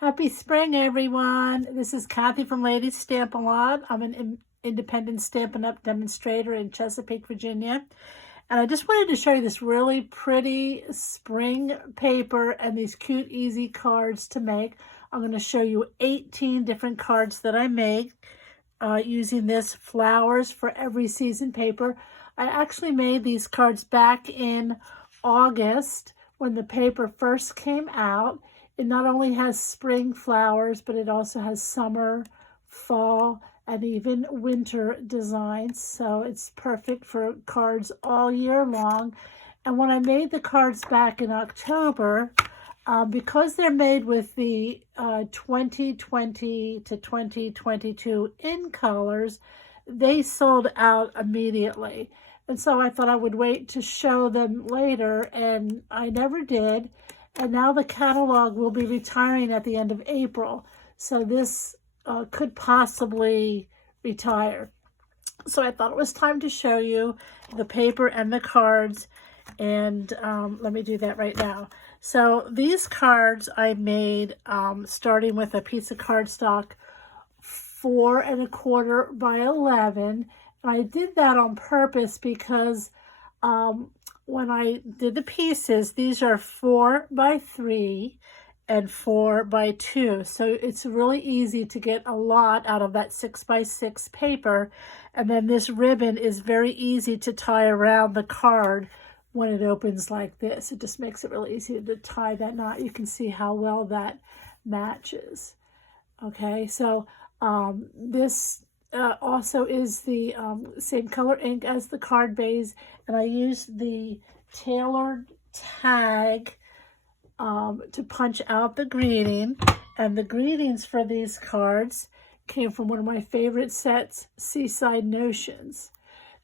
Happy spring, everyone. This is Kathy from Ladies Stampin' Up. I'm an independent Stampin' Up demonstrator in Chesapeake, Virginia. And I just wanted to show you this really pretty spring paper and these cute, easy cards to make. I'm going to show you 18 different cards that I make using this Flowers for Every Season paper. I actually made these cards back in August when the paper first came out. It not only has spring flowers, but it also has summer, fall, and even winter designs. So it's perfect for cards all year long. And when I made the cards back in October, because they're made with the 2020 to 2022 in colors, they sold out immediately. And so I thought I would wait to show them later, and I never did. And now the catalog will be retiring at the end of April. So this could possibly retire. So I thought it was time to show you the paper and the cards. And let me do that right now. So these cards I made starting with a piece of cardstock 4 1/4 by 11. And I did that on purpose because when I did the pieces, these are 4 by 3 and 4 by 2. So it's really easy to get a lot out of that 6 by 6 paper. And then this ribbon is very easy to tie around the card when it opens like this. It just makes it really easy to tie that knot. You can see how well that matches. Okay, so this also is the same color ink as the card base, and I used the tailored tag to punch out the greeting. And the greetings for these cards came from one of my favorite sets, Seaside Notions.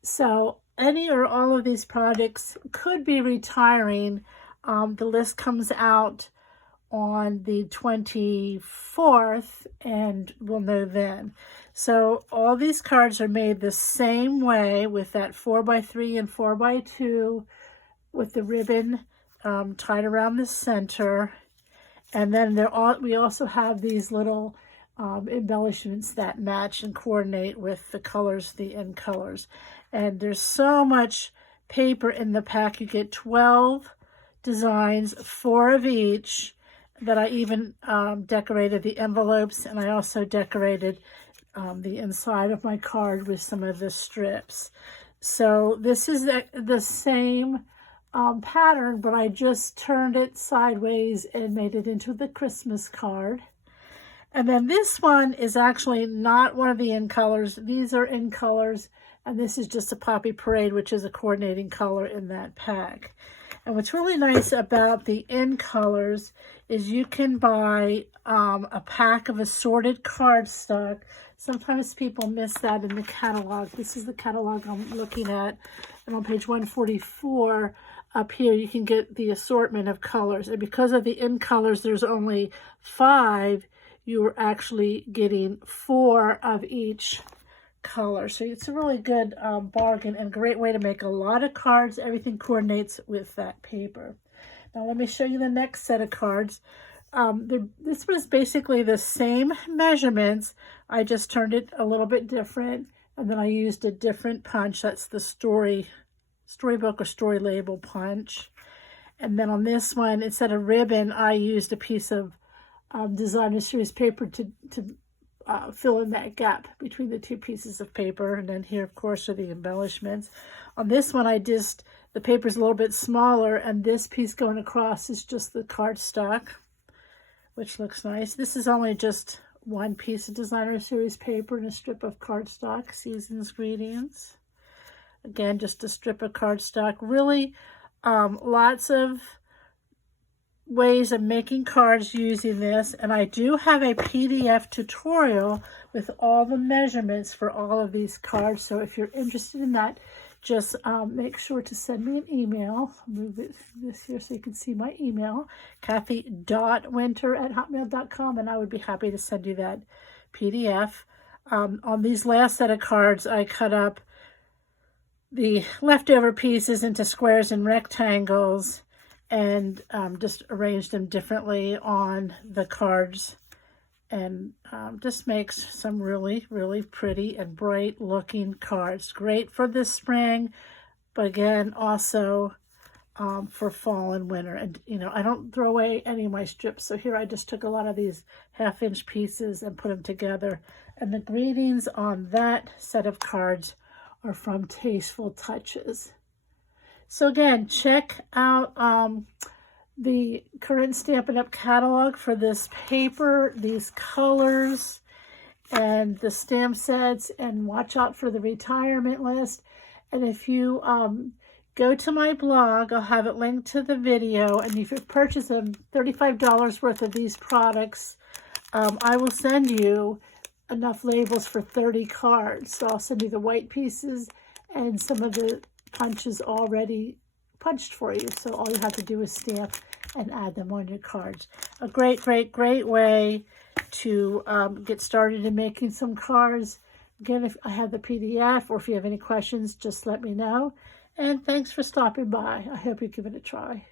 So any or all of these projects could be retiring. The list comes out on the 24th, and we'll know then. So all these cards are made the same way with that 4 by 3 and 4 by 2 with the ribbon tied around the center. And then we also have these little embellishments that match and coordinate with the colors, the end colors. And there's so much paper in the pack. You get 12 designs, 4 of each, that I even decorated the envelopes, and I also decorated the inside of my card with some of the strips. So this is the same pattern, but I just turned it sideways and made it into the Christmas card. And then this one is actually not one of the in colors. These are in colors, and this is just a Poppy Parade, which is a coordinating color in that pack. And what's really nice about the in colors is you can buy a pack of assorted cardstock. Sometimes people miss that in the catalog. This is the catalog I'm looking at. And on page 144 up here, you can get the assortment of colors. And because of the in colors, there's only 5. You're actually getting 4 of each color. So it's a really good bargain and great way to make a lot of cards. Everything coordinates with that paper. Now let me show you the next set of cards. This was basically the same measurements. I just turned it a little bit different, and then I used a different punch. That's the storybook or story label punch. And then on this one, instead of ribbon, I used a piece of designer series paper to fill in that gap between the 2 pieces of paper. And then here, of course, are the embellishments. On this one, the paper's a little bit smaller, and this piece going across is just the cardstock, which looks nice. This is only just 1 piece of designer series paper and a strip of cardstock, Season's Greetings. Again, just a strip of cardstock. Really lots of ways of making cards using this, and I do have a PDF tutorial with all the measurements for all of these cards. So if you're interested in that, just make sure to send me an email. I'll move this here so you can see my email, kathy.winter@hotmail.com, and I would be happy to send you that PDF. On these last set of cards, I cut up the leftover pieces into squares and rectangles and just arranged them differently on the cards and just makes some really, really pretty and bright looking cards. Great for this spring, but again, also for fall and winter. And, you know, I don't throw away any of my strips. So here I just took a lot of these 1/2-inch pieces and put them together. And the greetings on that set of cards are from Tasteful Touches. So again, check out the current Stampin' Up! Catalog for this paper, these colors, and the stamp sets, and watch out for the retirement list. And if you go to my blog, I'll have it linked to the video, and if you purchase them $35 worth of these products, I will send you enough labels for 30 cards. So I'll send you the white pieces and some of the punches already punched for you. So all you have to do is stamp and add them on your cards. A great, great, great way to get started in making some cards. Again, if I have the PDF, or if you have any questions, just let me know. And thanks for stopping by. I hope you give it a try.